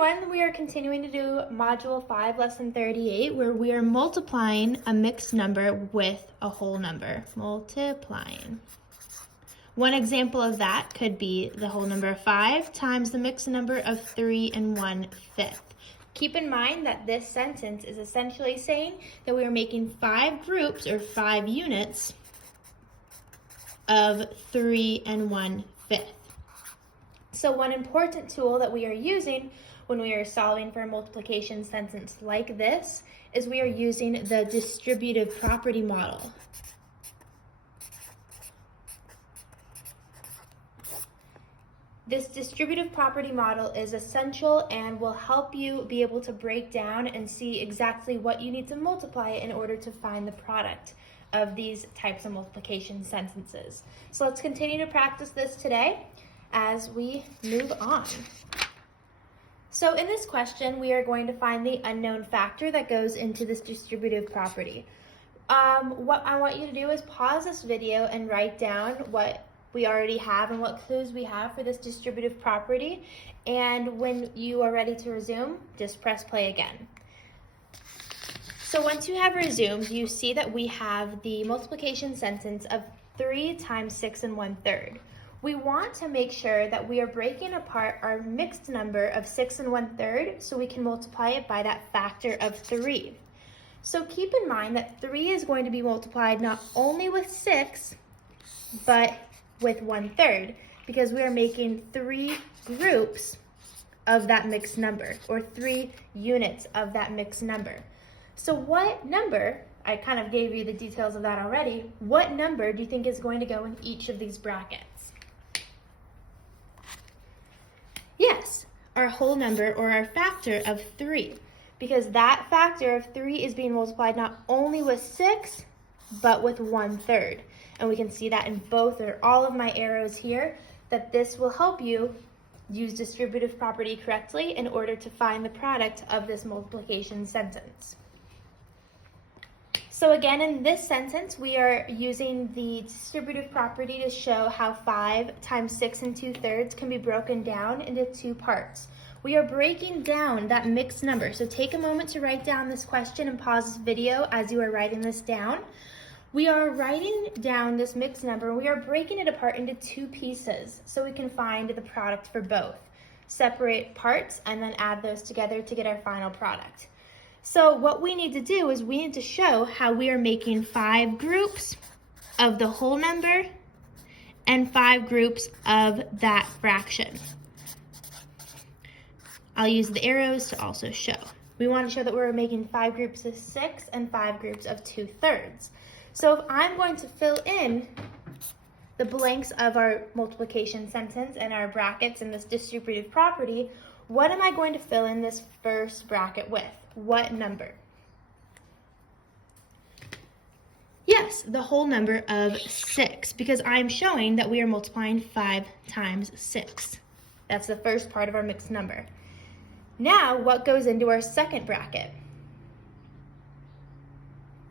everyone, we are continuing to do Module 5, Lesson 38, where we are multiplying a mixed number with a whole number. Multiplying. One example of that could be the whole number 5 times the mixed number of 3 1/5. Keep in mind that this sentence is essentially saying that we are making 5 groups or 5 units of 3 1/5. So one important tool that we are using when we are solving for a multiplication sentence like this is we are using the distributive property model. This distributive property model is essential and will help you be able to break down and see exactly what you need to multiply in order to find the product of these types of multiplication sentences. So let's continue to practice this today as we move on. So in this question, we are going to find the unknown factor that goes into this distributive property. What I want you to do is pause this video and write down what we already have and what clues we have for this distributive property. And when you are ready to resume, just press play again. So once you have resumed, you see that we have the multiplication sentence of 3 times 6 1/3. We want to make sure that we are breaking apart our mixed number of 6 1/3 so we can multiply it by that factor of 3. So keep in mind that 3 is going to be multiplied not only with 6, but with 1/3, because we are making 3 groups of that mixed number, or 3 units of that mixed number. So what number, I kind of gave you the details of that already, what number do you think is going to go in each of these brackets? Yes, our whole number or our factor of 3, because that factor of 3 is being multiplied not only with 6, but with 1/3. And we can see that in both or all of my arrows here, that this will help you use distributive property correctly in order to find the product of this multiplication sentence. So again, in this sentence, we are using the distributive property to show how 5 times 6 2/3 can be broken down into 2 parts. We are breaking down that mixed number. So take a moment to write down this question and pause this video as you are writing this down. We are writing down this mixed number. We are breaking it apart into 2 pieces so we can find the product for both. Separate parts and then add those together to get our final product. So what we need to do is we need to show how we are making 5 groups of the whole number and 5 groups of that fraction. I'll use the arrows to also show. We want to show that we're making 5 groups of 6 and 5 groups of 2/3. So if I'm going to fill in the blanks of our multiplication sentence and our brackets in this distributive property, what am I going to fill in this first bracket with? What number? Yes, the whole number of 6, because I'm showing that we are multiplying 5 times 6. That's the first part of our mixed number. Now, what goes into our second bracket?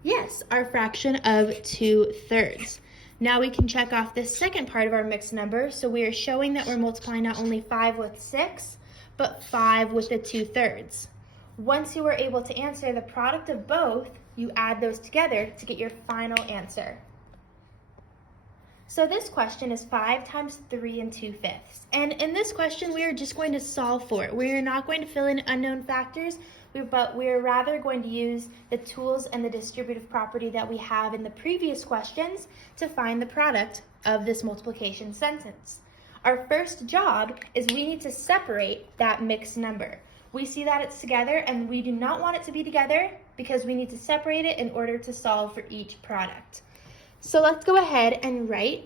Yes, our fraction of 2/3. Now we can check off this second part of our mixed number, so we are showing that we're multiplying not only 5 with 6, but 5 with the 2/3. Once you are able to answer the product of both, you add those together to get your final answer. So this question is 5 times 3 2/5. And in this question, we are just going to solve for it. We are not going to fill in unknown factors, but we are rather going to use the tools and the distributive property that we have in the previous questions to find the product of this multiplication sentence. Our first job is we need to separate that mixed number. We see that it's together and we do not want it to be together because we need to separate it in order to solve for each product. So let's go ahead and write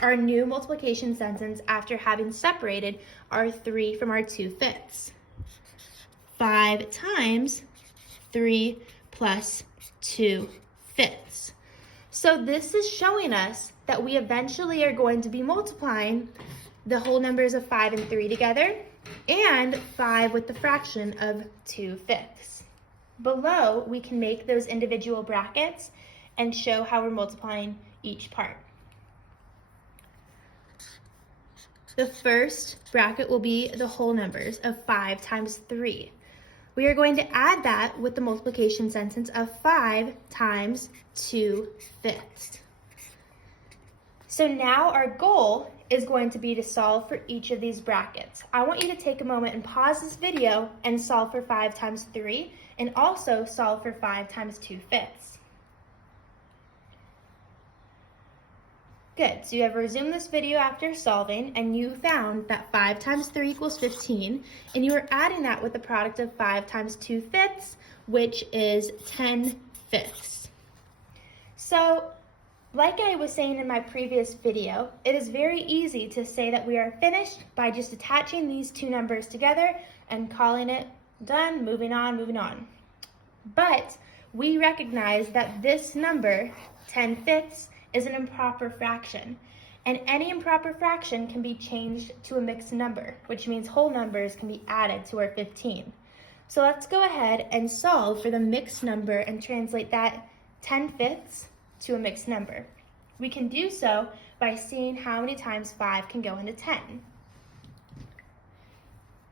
our new multiplication sentence after having separated our 3 from our 2/5. 5 times 3 plus 2/5. So this is showing us that we eventually are going to be multiplying the whole numbers of 5 and 3 together and 5 with the fraction of 2/5. Below, we can make those individual brackets and show how we're multiplying each part. The first bracket will be the whole numbers of 5 times 3. We are going to add that with the multiplication sentence of 5 times 2/5. So now our goal is going to be to solve for each of these brackets. I want you to take a moment and pause this video and solve for 5 times 3 and also solve for 5 times 2/5. Good, so you have resumed this video after solving and you found that 5 times 3 equals 15 and you are adding that with the product of 5 times 2/5, which is 10/5. So, like I was saying in my previous video, it is very easy to say that we are finished by just attaching these two numbers together and calling it done, moving on. But we recognize that this number, 10/5, is an improper fraction, and any improper fraction can be changed to a mixed number, which means whole numbers can be added to our 15. So let's go ahead and solve for the mixed number and translate that 10/5 to a mixed number. We can do so by seeing how many times 5 can go into 10.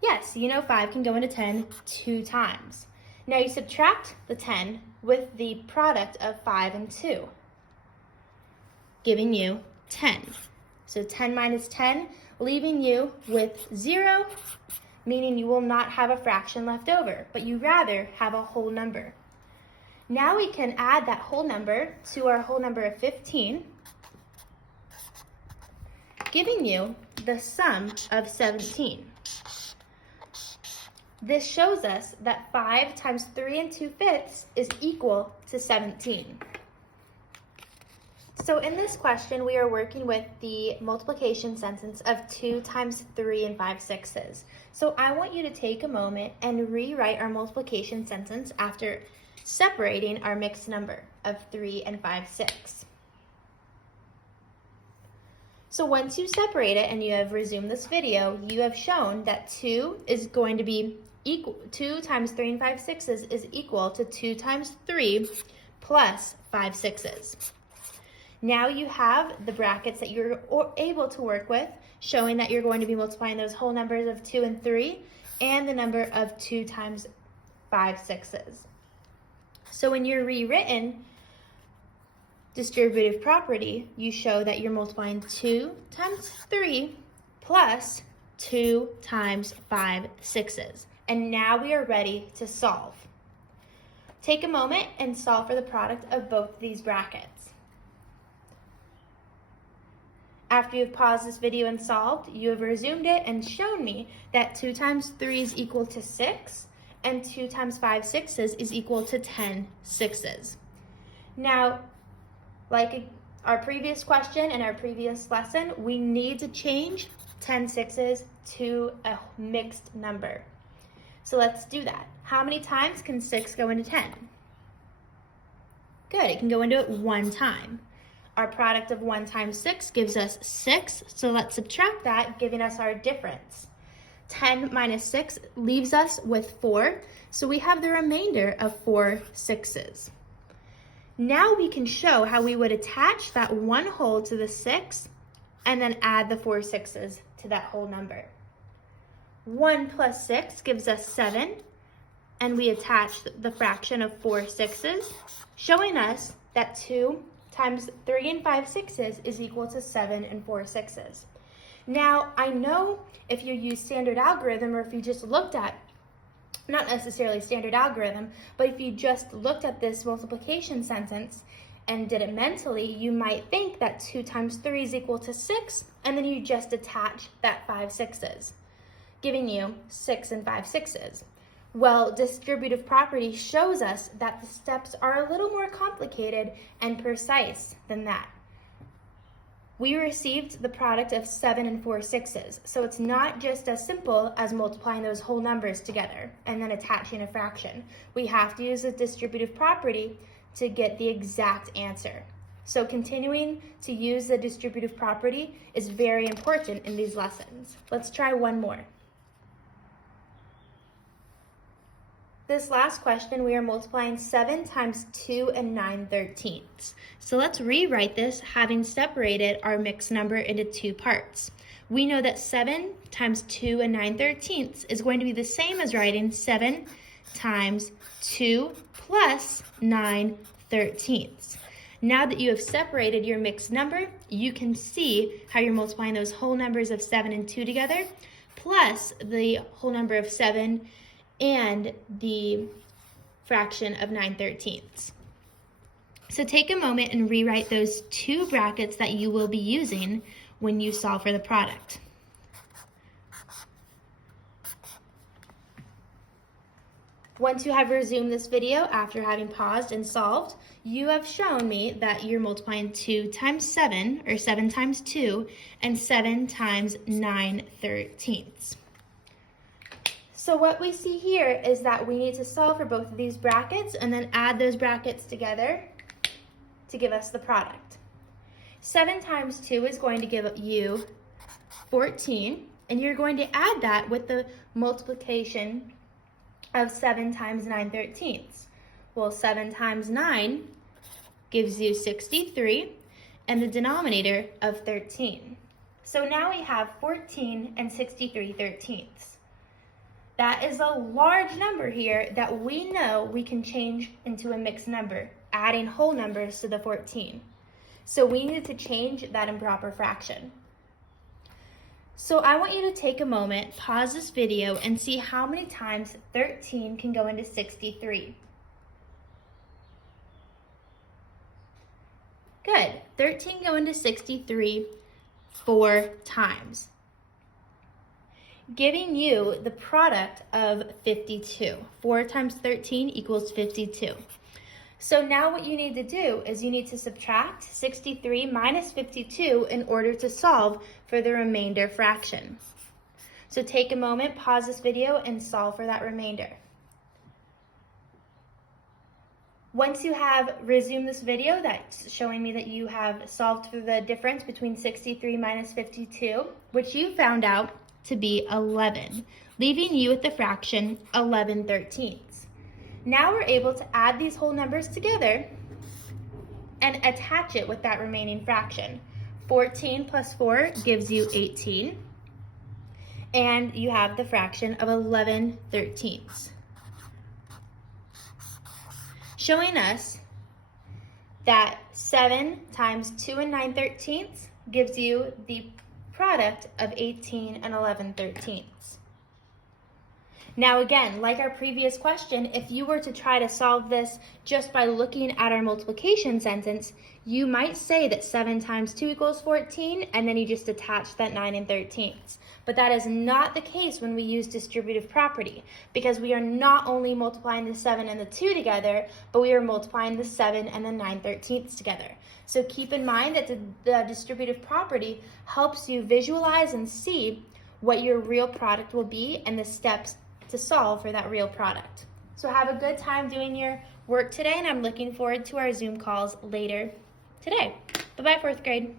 Yes, you know 5 can go into 10 2 times. Now you subtract the 10 with the product of 5 and 2. Giving you 10. So 10 minus 10, leaving you with 0, meaning you will not have a fraction left over, but you rather have a whole number. Now we can add that whole number to our whole number of 15, giving you the sum of 17. This shows us that 5 times 3 and 2/5 is equal to 17. So in this question, we are working with the multiplication sentence of 2 times 3 and 5/6. So I want you to take a moment and rewrite our multiplication sentence after separating our mixed number of 3 and 5/6. So once you separate it and you have resumed this video, you have shown that 2 is going to be equal, 2 times 3 and 5/6 is equal to 2 times 3 plus 5/6. Now you have the brackets that you're able to work with, showing that you're going to be multiplying those whole numbers of 2 and 3 and the number of 2 times 5/6. So when you're rewritten distributive property, you show that you're multiplying 2 times 3 plus 2 times 5/6. And now we are ready to solve. Take a moment and solve for the product of both of these brackets. After you've paused this video and solved, you have resumed it and shown me that 2 times 3 is equal to 6 and 2 times 5/6 is equal to 10/6. Now, like our previous question and our previous lesson, we need to change 10/6 to a mixed number. So let's do that. How many times can 6 go into 10? Good, it can go into it 1 time. Our product of 1 times 6 gives us 6, so let's subtract that, giving us our difference. 10 minus 6 leaves us with 4, so we have the remainder of 4/6. Now we can show how we would attach that one whole to the 6 and then add the 4/6 to that whole number. 1 plus 6 gives us 7, and we attach the fraction of 4/6, showing us that 2 times 3 and 5/6 is equal to 7 and 4/6. Now, I know if you use standard algorithm, or if you just looked at, not necessarily standard algorithm, but if you just looked at this multiplication sentence and did it mentally, you might think that 2 times 3 is equal to 6, and then you just attach that 5/6, giving you 6 and 5/6. Well, distributive property shows us that the steps are a little more complicated and precise than that. We received the product of 7 and 4/6, so it's not just as simple as multiplying those whole numbers together and then attaching a fraction. We have to use a distributive property to get the exact answer. So continuing to use the distributive property is very important in these lessons. Let's try one more. This last question, we are multiplying 7 times 2 and 9/13. So let's rewrite this, having separated our mixed number into 2 parts. we know that 7 times 2 and 9/13 is going to be the same as writing 7 times 2 plus 9/13. Now that you have separated your mixed number, you can see how you're multiplying those whole numbers of 7 and 2 together, plus the whole number of 7 and the fraction of 9/13. So take a moment and rewrite those two brackets that you will be using when you solve for the product. Once you have resumed this video after having paused and solved, you have shown me that you're multiplying 2 times 7, or 7 times 2, and 7 times 9/13. So what we see here is that we need to solve for both of these brackets and then add those brackets together to give us the product. 7 times 2 is going to give you 14, and you're going to add that with the multiplication of 7 times 9/13. Well, 7 times 9 gives you 63, and the denominator of 13. So now we have 14 and 63/13. That is a large number here that we know we can change into a mixed number, adding whole numbers to the 14. So we need to change that improper fraction. So I want you to take a moment, pause this video, and see how many times 13 can go into 63. Good. 13 go into 63 4 times, giving you the product of 52. 4 times 13 equals 52. So now what you need to do is you need to subtract 63 minus 52 in order to solve for the remainder fraction. So take a moment, pause this video, and solve for that remainder. Once you have resumed this video, that's showing me that you have solved for the difference between 63 minus 52, which you found out to be 11, leaving you with the fraction 11/13. Now we're able to add these whole numbers together and attach it with that remaining fraction. 14 plus 4 gives you 18, and you have the fraction of 11/13. Showing us that 7 times 2 and 9/13 gives you the product of 18 and 11/13. Now again, like our previous question, if you were to try to solve this just by looking at our multiplication sentence, you might say that 7 times 2 equals 14, and then you just attach that 9 and 13. But that is not the case when we use distributive property, because we are not only multiplying the 7 and the 2 together, but we are multiplying the 7 and the 9/13 together. So keep in mind that the distributive property helps you visualize and see what your real product will be and the steps to solve for that real product. So have a good time doing your work today, and I'm looking forward to our Zoom calls later today. Bye-bye, 4th grade.